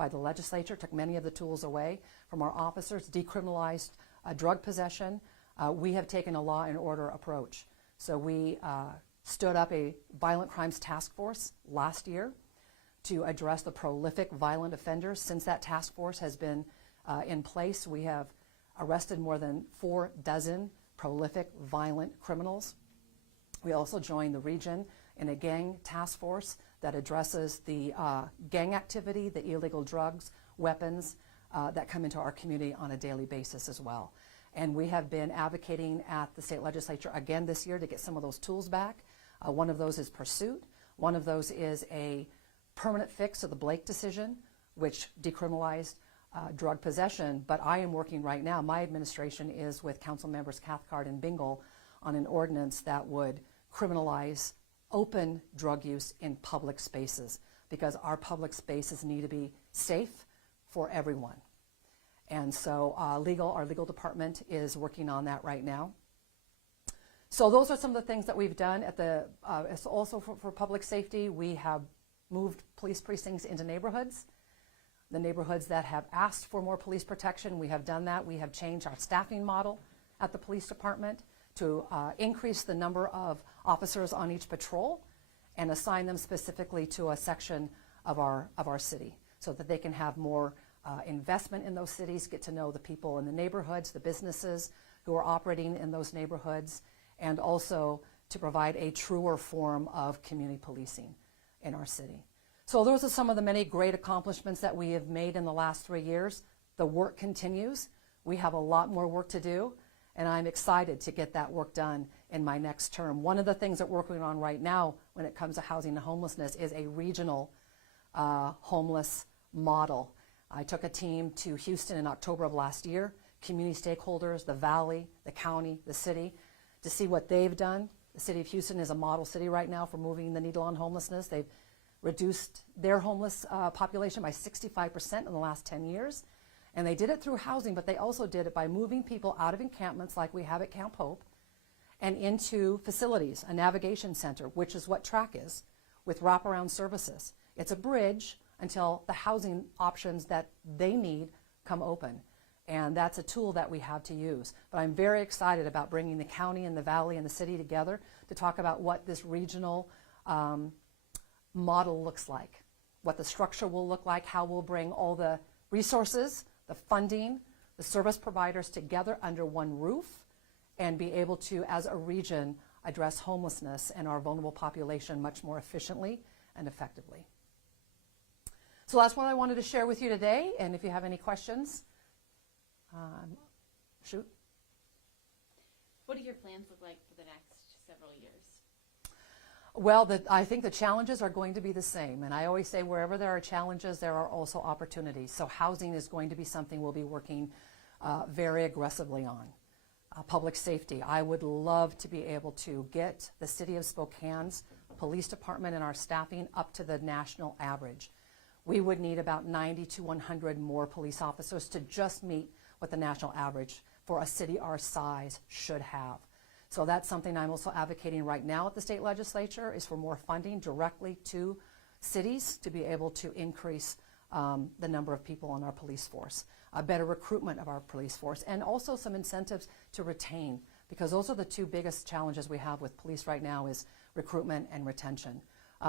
by the legislature, took many of the tools away from our officers, decriminalized drug possession. We have taken a law and order approach. So we stood up a violent crimes task force last year to address the prolific violent offenders. Since that task force has been in place, we have arrested more than 4 dozen prolific violent criminals. We also joined the region in a gang task force that addresses the gang activity, the illegal drugs, weapons that come into our community on a daily basis as well. And we have been advocating at the state legislature again this year to get some of those tools back. One of those is pursuit. One of those is a permanent fix of the Blake decision, which decriminalized drug possession. But I am working right now, my administration is with council members Cathcart and Bingle on an ordinance that would criminalize open drug use in public spaces, because our public spaces need to be safe for everyone. And so our legal department is working on that right now. So those are some of the things that we've done at the, also for public safety. We have moved police precincts into neighborhoods. The neighborhoods that have asked for more police protection, we have done that. We have changed our staffing model at the police department to increase the number of officers on each patrol and assign them specifically to a section of our city so that they can have more investment in those cities, get to know the people in the neighborhoods, the businesses who are operating in those neighborhoods, and also to provide a truer form of community policing in our city. So those are some of the many great accomplishments that we have made in the last 3 years. The work continues. We have a lot more work to do, and I'm excited to get that work done in my next term. One of the things that we're working on right now when it comes to housing and homelessness is a regional homeless model. I took a team to Houston in October of last year, community stakeholders, the valley, the county, the city, to see what they've done. The city of Houston is a model city right now for moving the needle on homelessness. They've reduced their homeless population by 65% in the last 10 years. And they did it through housing, but they also did it by moving people out of encampments like we have at Camp Hope and into facilities, a navigation center, which is what TRAC is, with wraparound services. It's a bridge until the housing options that they need come open. And that's a tool that we have to use. But I'm very excited about bringing the county and the valley and the city together to talk about what this regional model looks like, what the structure will look like, how we'll bring all the resources, the funding, the service providers together under one roof and be able to, as a region, address homelessness and our vulnerable population much more efficiently and effectively. So that's what I wanted to share with you today, and if you have any questions, shoot. What do your plans look like for the next several years? Well, I think the challenges are going to be the same, and I always say wherever there are challenges, there are also opportunities. So housing is going to be something we'll be working very aggressively on. Public safety, I would love to be able to get the city of Spokane's police department and our staffing up to the national average. We would need about 90 to 100 more police officers to just meet what the national average for a city our size should have. So that's something I'm also advocating right now at the state legislature, is for more funding directly to cities to be able to increase the number of people on our police force, a better recruitment of our police force, and also some incentives to retain, because those are the two biggest challenges we have with police right now, is recruitment and retention.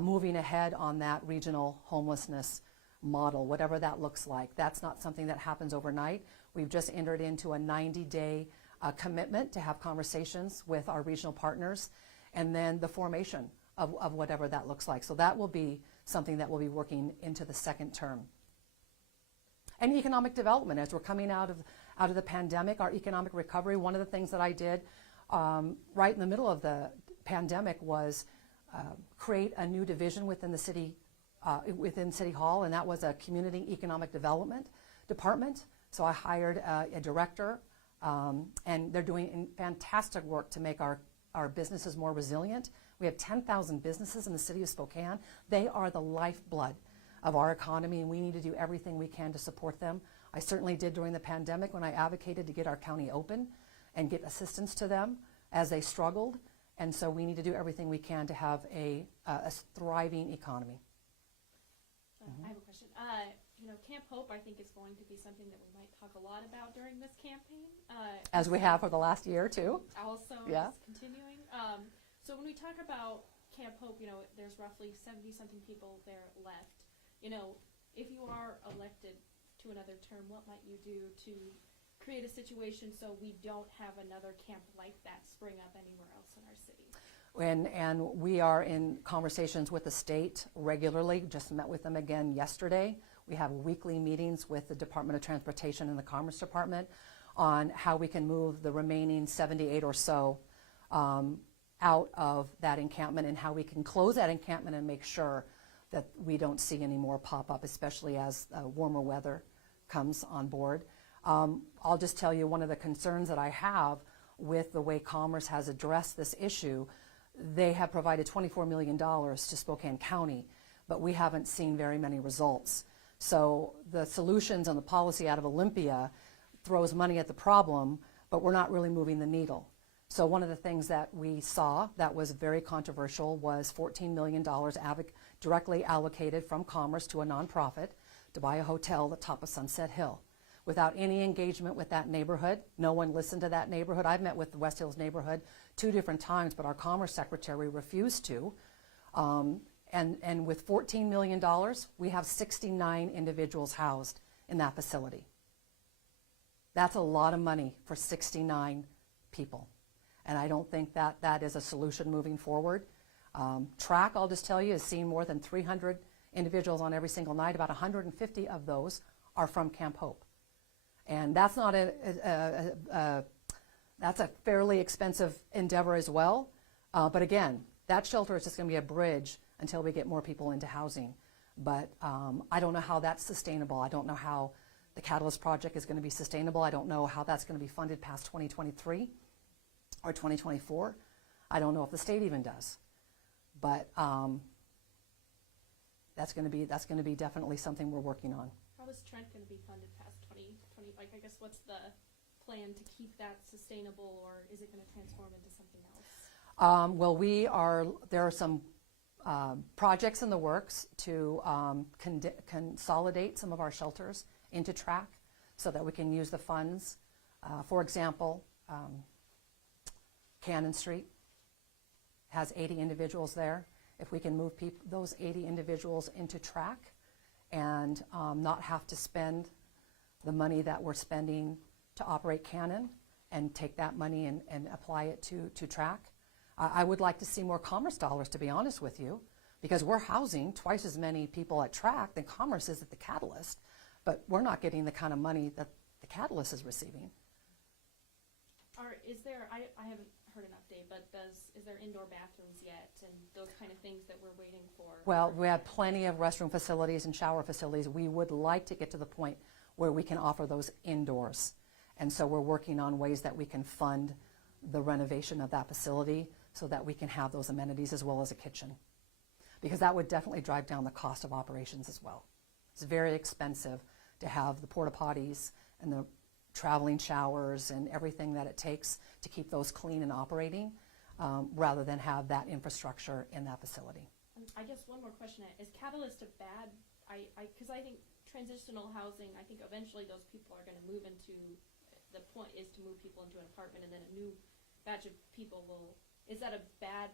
Moving ahead on that regional homelessness model, whatever that looks like. That's not something that happens overnight. We've just entered into a 90-day commitment to have conversations with our regional partners, and then the formation of whatever that looks like. So that will be something that we'll be working into the second term. And economic development, as we're coming out of the pandemic, our economic recovery. One of the things that I did right in the middle of the pandemic was create a new division within the city, within City Hall, and that was a community economic development department. So I hired a director, and they're doing fantastic work to make our businesses more resilient. We have 10,000 businesses in the city of Spokane. They are the lifeblood of our economy, and we need to do everything we can to support them. I certainly did during the pandemic when I advocated to get our county open and get assistance to them as they struggled. And so we need to do everything we can to have a thriving economy. I have a question. Camp Hope, I think, is going to be something that we might talk a lot about during this campaign. As we have for the last year or two. Also, Yeah. just continuing. So when we talk about Camp Hope, there's roughly 70-something people there left. If you are elected to another term, what might you do to create a situation so we don't have another camp like that spring up anywhere else in our city? And we are in conversations with the state regularly, just met with them again yesterday. We have weekly meetings with the Department of Transportation and the Commerce Department on how we can move the remaining 78 or so out of that encampment, and how we can close that encampment and make sure that we don't see any more pop up, especially as warmer weather comes on board. I'll just tell you one of the concerns that I have with the way Commerce has addressed this issue. They have provided $24 million to Spokane County, but we haven't seen very many results. So the solutions and the policy out of Olympia throws money at the problem, but we're not really moving the needle. So one of the things that we saw that was very controversial was $14 million directly allocated from Commerce to a nonprofit to buy a hotel at the top of Sunset Hill. Without any engagement with that neighborhood. No one listened to that neighborhood. I've met with the West Hills neighborhood 2 different times, but our Commerce Secretary refused to. And with $14 million, we have 69 individuals housed in that facility. That's a lot of money for 69 people. And I don't think that that is a solution moving forward. Track, I'll just tell you, has seen more than 300 individuals on every single night. About 150 of those are from Camp Hope. And that's not that's a fairly expensive endeavor as well. But again, that shelter is just going to be a bridge until we get more people into housing. But I don't know how that's sustainable. I don't know how the Catalyst project is going to be sustainable. I don't know how that's going to be funded past 2023 or 2024. I don't know if the state even does. But that's going to be definitely something we're working on. How is Trent going to be funded past 2020? Like, I guess, what's the plan to keep that sustainable, or is it going to transform into something else? Well, there are some projects in the works to consolidate some of our shelters into track so that we can use the funds. For example, Cannon Street has 80 individuals there. If we can move those 80 individuals into track and not have to spend the money that we're spending to operate Cannon and take that money and apply it to track. I would like to see more Commerce dollars, to be honest with you, because we're housing twice as many people at track than Commerce is at the Catalyst, but we're not getting the kind of money that the Catalyst is receiving. I haven't heard an update, but is there indoor bathrooms yet and those kind of things that we're waiting for? Well, we have plenty of restroom facilities and shower facilities. We would like to get to the point where we can offer those indoors. And so we're working on ways that we can fund the renovation of that facility so that we can have those amenities as well as a kitchen. Because that would definitely drive down the cost of operations as well. It's very expensive to have the porta potties and the traveling showers and everything that it takes to keep those clean and operating, rather than have that infrastructure in that facility. I guess one more question, is Catalyst a bad, because I think transitional housing, I think eventually those people are going to move into, the point is to move people into an apartment and then a new batch of people is that a bad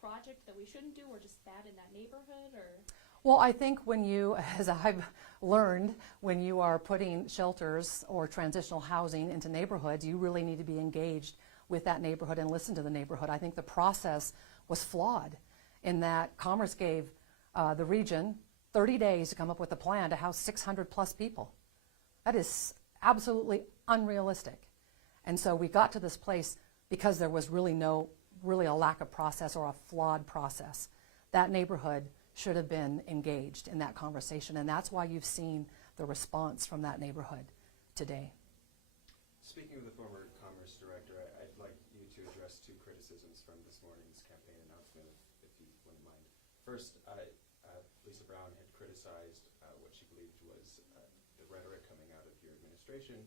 project that we shouldn't do, or just bad in that neighborhood, or? Well, I think when you, as I've learned, when you are putting shelters or transitional housing into neighborhoods, you really need to be engaged with that neighborhood and listen to the neighborhood. I think the process was flawed in that Commerce gave the region 30 days to come up with a plan to house 600 plus people. That is absolutely unrealistic. And so we got to this place because there was really a lack of process or a flawed process. That neighborhood should have been engaged in that conversation, and that's why you've seen the response from that neighborhood today. Speaking of the former Commerce Director, I'd like you to address 2 criticisms from this morning's campaign announcement, if you wouldn't mind. First, Lisa Brown had criticized what she believed was the rhetoric coming out of your administration.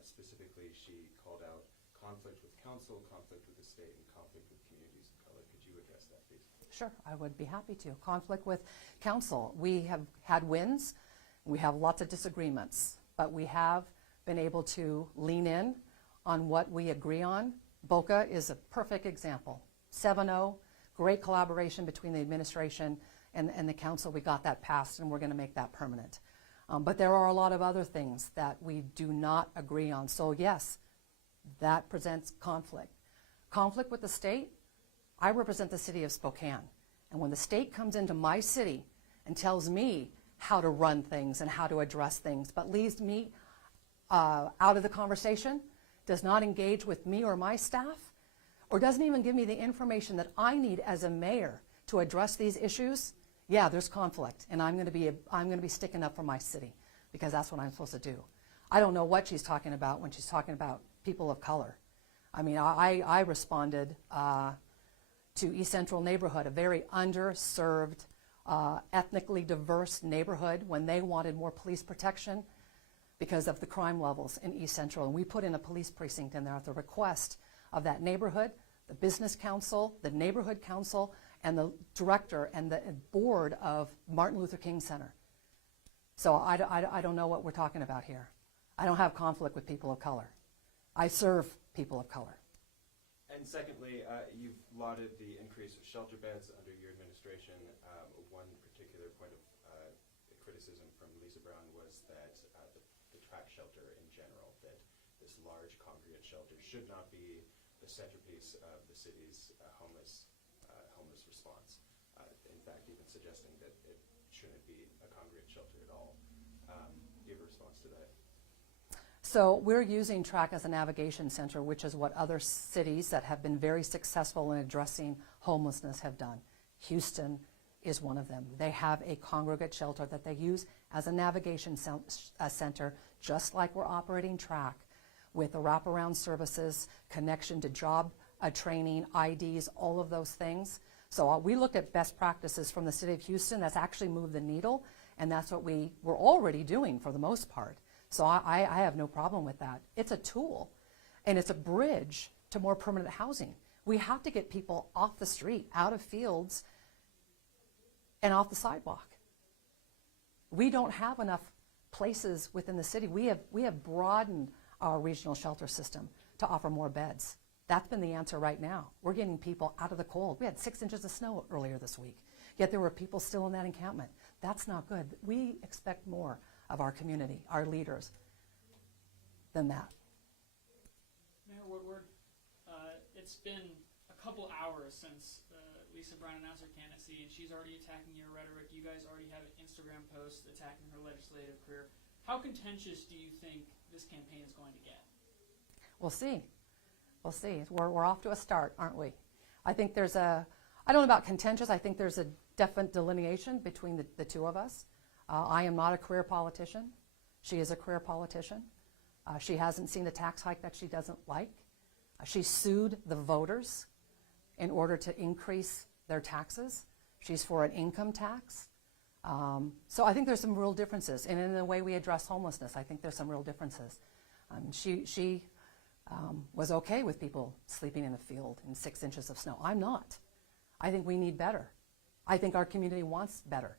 Specifically, she called out conflict with council, conflict with the state, and conflict with communities of color. Could you address that, please? Sure, I would be happy to. Conflict with council. We have had wins We have lots of disagreements, but we have been able to lean in on what we agree on. Boca is a perfect example. 7-0, great collaboration between the administration and the council. We got that passed, and we're going to make that permanent. But there are a lot of other things that we do not agree on. So yes, that presents conflict. Conflict with the state. I represent the city of Spokane. And when the state comes into my city and tells me how to run things and how to address things, but leaves me out of the conversation, does not engage with me or my staff, or doesn't even give me the information that I need as a mayor to address these issues, yeah, there's conflict, and I'm going to be sticking up for my city, because that's what I'm supposed to do. I don't know what she's talking about when she's talking about people of color. I mean, I responded to East Central neighborhood, a very underserved, ethnically diverse neighborhood, when they wanted more police protection because of the crime levels in East Central. And we put in a police precinct in there at the request of that neighborhood, the business council, the neighborhood council, and the director and the board of Martin Luther King Center. So I don't know what we're talking about here. I don't have conflict with people of color. I serve people of color. And secondly, you've lauded the increase of shelter beds under your administration. One particular point of criticism from Lisa Brown was that the track shelter in general, that this large congregate shelter should not be the centerpiece of the city's homeless response. In fact, even suggesting that it shouldn't be a congregate shelter at all. Do you have a response to that? So we're using TRAC as a navigation center, which is what other cities that have been very successful in addressing homelessness have done. Houston is one of them. They have a congregate shelter that they use as a navigation center, just like we're operating TRAC, with the wraparound services, connection to job training, IDs, all of those things. So we looked at best practices from the city of Houston. That's actually moved the needle, and that's what we were already doing for the most part. So I have no problem with that. It's a tool, and it's a bridge to more permanent housing. We have to get people off the street, out of fields, and off the sidewalk. We don't have enough places within the city. We have broadened our regional shelter system to offer more beds. That's been the answer right now. We're getting people out of the cold. We had 6 inches of snow earlier this week, yet there were people still in that encampment. That's not good. We expect more of our community, our leaders, than that. Mayor Woodward, it's been a couple hours since Lisa Brown announced her candidacy, and she's already attacking your rhetoric. You guys already have an Instagram post attacking her legislative career. How contentious do you think this campaign is going to get? We'll see. We'll see. We're off to a start, aren't we? I think there's I don't know about contentious, I think there's a definite delineation between the two of us. I am not a career politician. She is a career politician. She hasn't seen the tax hike that she doesn't like. She sued the voters in order to increase their taxes. She's for an income tax. So I think there's some real differences. And in the way we address homelessness, I think there's some real differences. She was okay with people sleeping in a field in 6 inches of snow. I'm not. I think we need better. I think our community wants better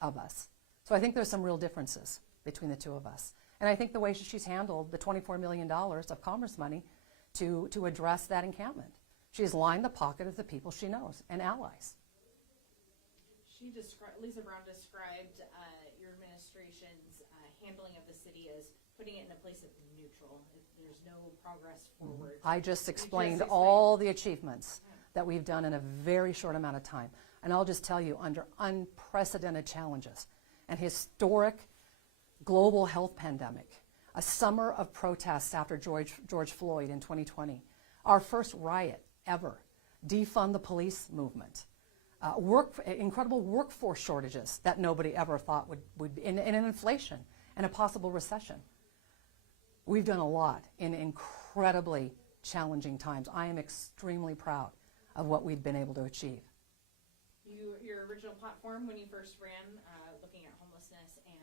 of us. So I think there's some real differences between the two of us. And I think the way she's handled the $24 million of commerce money to address that encampment. She's lined the pocket of the people she knows and allies. Lisa Brown described your administration's handling of the city as putting it in a place of neutral. There's no progress forward. I just explained all the achievements that we've done in a very short amount of time. And I'll just tell you, under unprecedented challenges, an historic global health pandemic, a summer of protests after George Floyd in 2020, our first riot ever, defund the police movement, incredible workforce shortages that nobody ever thought would be, in an inflation and a possible recession. We've done a lot in incredibly challenging times. I am extremely proud of what we've been able to achieve. Your original platform when you first ran, looking at homelessness and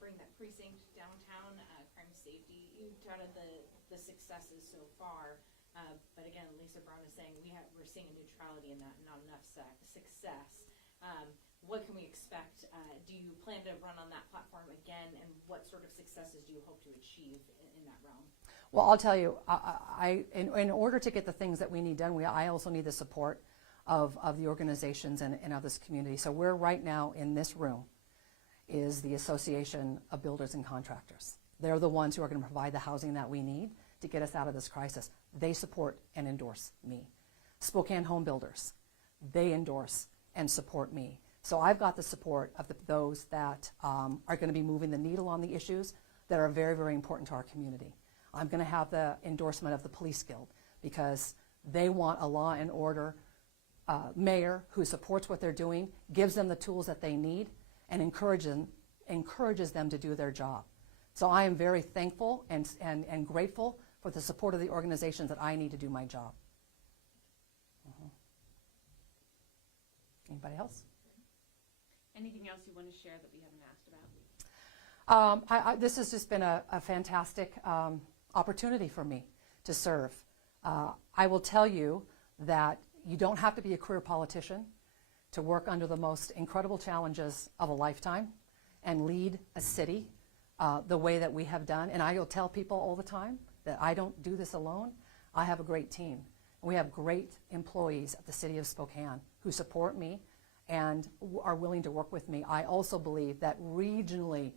bring that precinct downtown, crime safety, you touted the successes so far. But again, Lisa Brown is saying we're seeing a neutrality in that, not enough success. what can we expect? Do you plan to run on that platform again, and what sort of successes do you hope to achieve in that realm? Well, I'll tell you, in order to get the things that we need done, I also need the support of the organizations and of this community. So we're right now in this room is the Association of Builders and Contractors. They're the ones who are going to provide the housing that we need to get us out of this crisis. They support and endorse me. Spokane Home Builders, they endorse and support me. So I've got the support of those that are going to be moving the needle on the issues that are very, very important to our community. I'm going to have the endorsement of the Police Guild because they want a law and order mayor who supports what they're doing, gives them the tools that they need, and encourages them to do their job. So I am very thankful and grateful for the support of the organizations that I need to do my job. Anybody else? Anything else you want to share that we haven't asked about? This has just been a fantastic opportunity for me to serve. I will tell you that you don't have to be a career politician to work under the most incredible challenges of a lifetime and lead a city the way that we have done. And I will tell people all the time that I don't do this alone. I have a great team. We have great employees at the City of Spokane who support me and are willing to work with me. I also believe that regionally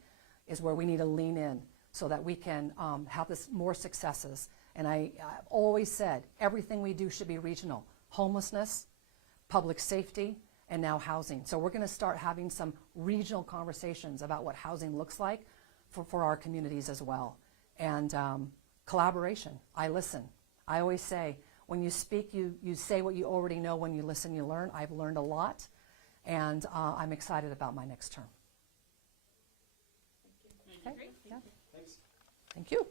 is where we need to lean in so that we can have more successes. And I've always said everything we do should be regional. Homelessness, public safety, and now housing. So we're going to start having some regional conversations about what housing looks like for our communities as well. And collaboration. I listen. I always say, when you speak, you say what you already know. When you listen, you learn. I've learned a lot, and I'm excited about my next term. Thank you. Okay. Thanks. Thank you.